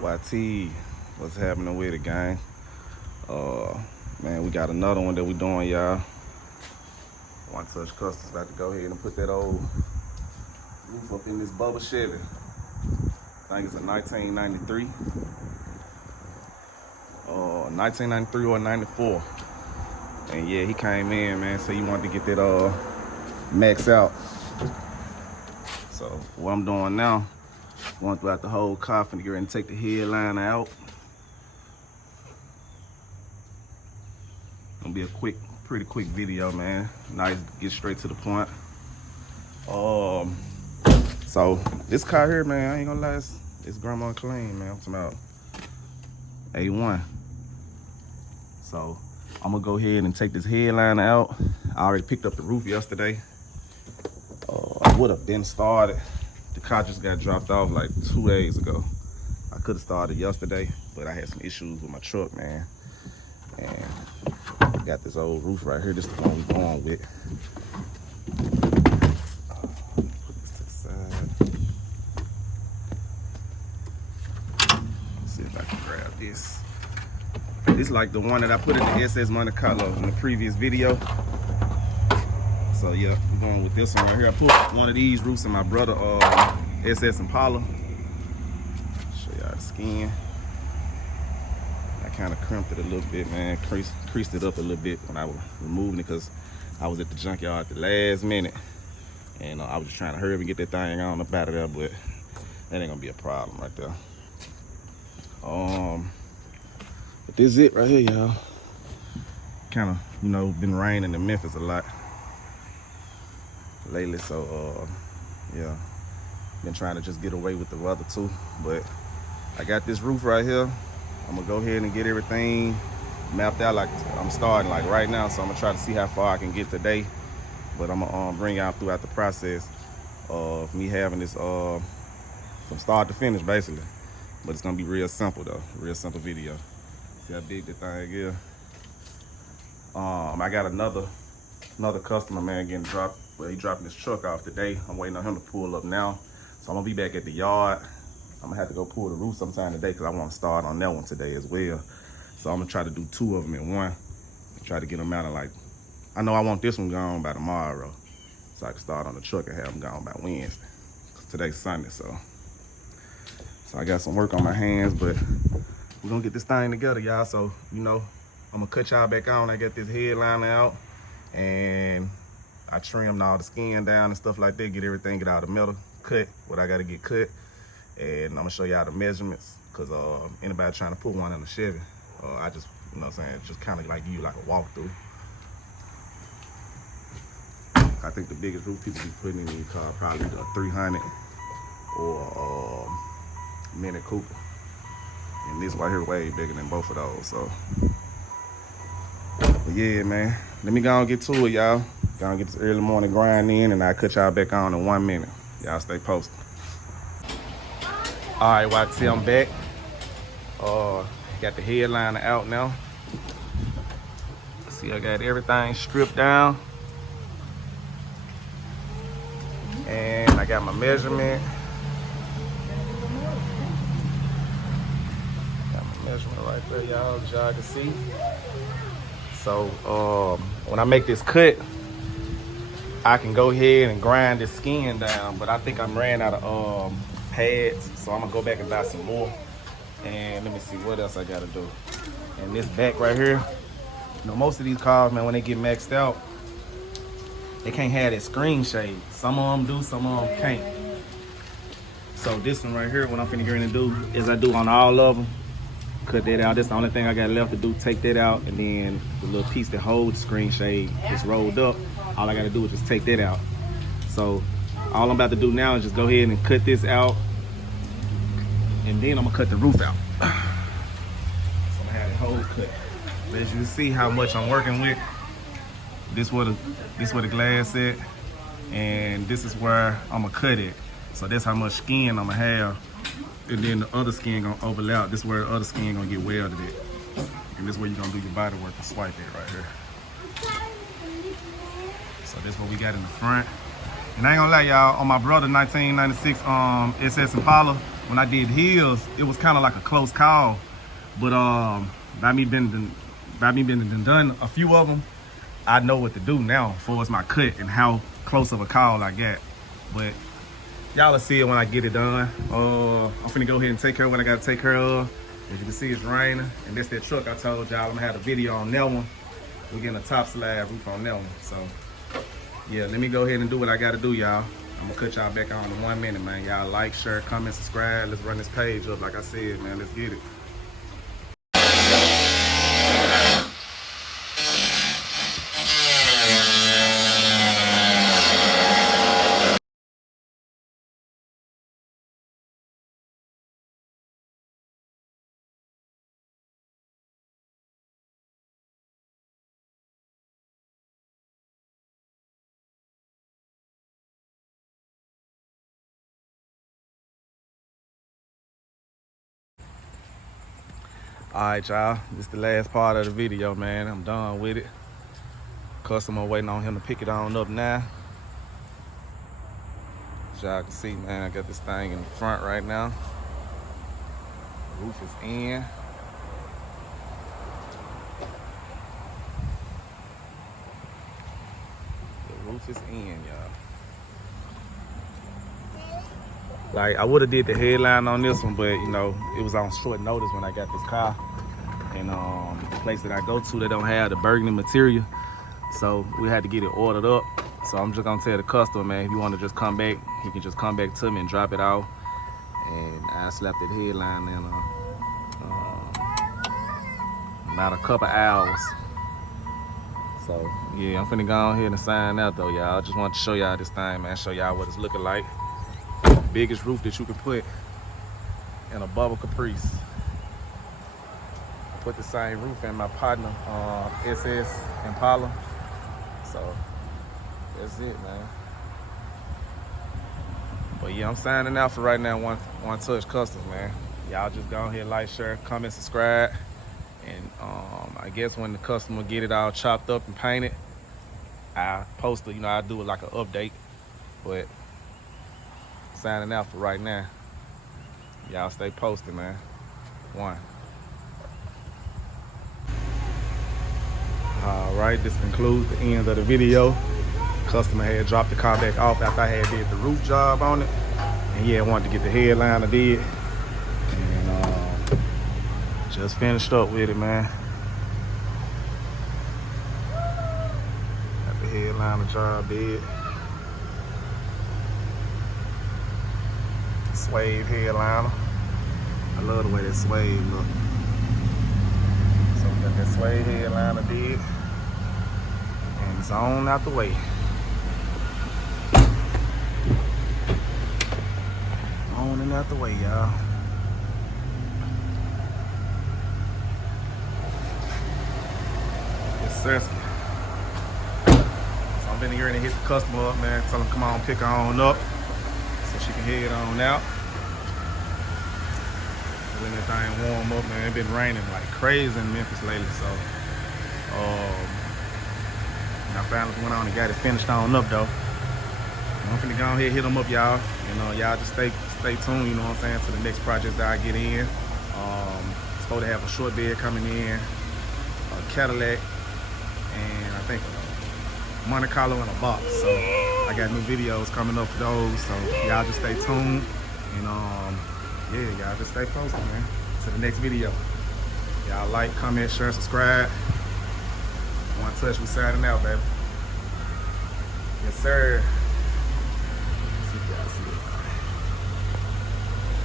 YT, what's happening with it, gang? Man, we got another one that we doing, y'all. One Touch Customs about to go ahead and put that old roof up in this Bubba Chevy. I think it's a 1993. 1993 or 94. And yeah, he came in, man, so he wanted to get that max out. So what I'm doing now, going throughout the whole coffin to get ready and take the headliner out. Gonna be a pretty quick video, man. Nice, get straight to the point. So this car here, man, I ain't gonna lie, it's grandma clean, man. I'm talking about A1. So I'm gonna go ahead and take this headliner out. I already picked up the roof yesterday. I would have been started. The car just got dropped off like 2 days ago. I could have started yesterday, but I had some issues with my truck, man. And got this old roof right here. This is the one we're going with. Put this to the side. Let's see if I can grab this. This is like the one that I put in the SS Monte Carlo in the previous video. So yeah, we're going with this one right here. I put one of these roofs in my brother SS Impala. Show y'all the skin. I kind of crimped it a little bit, man. Creased it up a little bit when I was removing it because I was at the junkyard at the last minute. And I was just trying to hurry up and get that thing on up out of there, but that ain't gonna be a problem right there. But this is it right here, y'all. Kind of, been raining in Memphis a lot lately, so yeah, been trying to just get away with the weather too. But I got this roof right here. I'm gonna go ahead and get everything mapped out. Like I'm starting like right now, so I'm gonna try to see how far I can get today. But I'm gonna bring out throughout the process of me having this from start to finish basically. But it's gonna be real simple though, real simple video. See how big the thing is. I got another customer, man, getting dropped. Well, he dropping his truck off today. I'm waiting on him to pull up now. So I'm gonna be back at the yard. I'm gonna have to go pull the roof sometime today because I want to start on that one today as well. So I'm gonna try to do 2 of them in one and try to get them out of like, I know I want this one gone by tomorrow so I can start on the truck and have them gone by Wednesday. Today's Sunday, so I got some work on my hands, but we're gonna get this thing together, y'all. So, I'm gonna cut y'all back on. I got this headliner out and I trimmed all the skin down and stuff like that, get all the metal cut, what I gotta get cut. And I'm gonna show y'all the measurements, cause anybody trying to put one in a Chevy, I just, just kind of like a walkthrough. I think the biggest roof people be putting in these cars probably the 300 or Mini Cooper. And this right here way bigger than both of those, so. But yeah, man, let me go and get to it, y'all. Gonna get this early morning grind in, and I'll cut y'all back on in 1 minute. Y'all stay posted. All right, YT, I'm back. Got the headliner out now. See, I got everything stripped down. And I got my measurement. Got my measurement right there, y'all, as y'all can see. So when I make this cut, I can go ahead and grind this skin down, but I think I'm ran out of pads, so I'm gonna go back and buy some more. And let me see what else I gotta do. And this back right here, most of these cars, man, when they get maxed out, they can't have that screen shade. Some of them do, some of them can't. So this one right here, what I'm finna get ready to do is I do on all of them. Cut that out. That's the only thing I got left to do. Take that out, and then the little piece that holds the screen shade is rolled up. All I gotta do is just take that out. So all I'm about to do now is just go ahead and cut this out, and then I'm gonna cut the roof out. So I'm gonna have the whole cut. But as you can see how much I'm working with, this where the glass at, and this is where I'm gonna cut it. So that's how much skin I'm gonna have. And then the other skin gonna overlap. This is where the other skin gonna get welded at. And this is where you're gonna do your body work and swipe it right here. So that's what we got in the front. And I ain't gonna lie, y'all, on my brother 1996 SS Impala, when I did his, it was kind of like a close call. But by me being done a few of them, I know what to do now as far as my cut and how close of a call I got. But y'all will see it when I get it done. I'm finna go ahead and take care of what I gotta take care of. As you can see, it's raining, and that's that truck I told y'all I'm gonna have a video on that one. We're getting a top slab roof on that one. So yeah, let me go ahead and do what I gotta do, y'all. I'm gonna cut y'all back on in 1 minute, man. Y'all like, share, comment, subscribe. Let's run this page up. Like I said, man, let's get it. All right, y'all, this is the last part of the video, man. I'm done with it. Customer waiting on him to pick it on up now. As y'all can see, man, I got this thing in the front right now. The roof is in. The roof is in, y'all. Like, I would have did the headline on this one, but you know, it was on short notice when I got this car. And the place that I go to, they don't have the burgundy material. So we had to get it ordered up. So I'm just gonna tell the customer, man, if you wanna just come back, he can just come back to me and drop it off. And I slapped that headline in about a couple hours. So yeah, I'm finna go ahead and sign out though, y'all. I just want to show y'all this thing, man, show y'all what it's looking like. Biggest roof that you can put in a bubble caprice. I put the same roof in my partner SS Impala. So that's it, man. But yeah, I'm signing out for right now. One Touch Customs, man. Y'all just go ahead, like, share, comment, subscribe. And I guess when the customer get it all chopped up and painted, I post it, you know, I do it like an update. But signing out for right now. Y'all stay posted, man. One. All right, this concludes the end of the video. Customer had dropped the car back off after I had did the roof job on it. And yeah, I wanted to get the headline I did. And just finished up with it, man. Got the headliner job did. Suede headliner. I love the way that suede look. So we got that suede headliner did. And it's on out the way. On and out the way, y'all. Yes, sir. So I'm been here and hit the customer up, man. Tell him come on, pick her on up so she can head on out. Letting that thing warm up, man. It's been raining like crazy in Memphis lately, so I finally went on and got it finished on up though. I'm finna go ahead and hit them up, y'all. And y'all just stay tuned, you know what I'm saying, to the next project that I get in. Supposed to have a short bed coming in, a Cadillac, and I think a Monte Carlo in a box. So I got new videos coming up for those, so y'all just stay tuned. And yeah, y'all just stay posted, man, to the next video. Y'all like, comment, share, subscribe. One Touch, we signing out, baby. Yes, sir.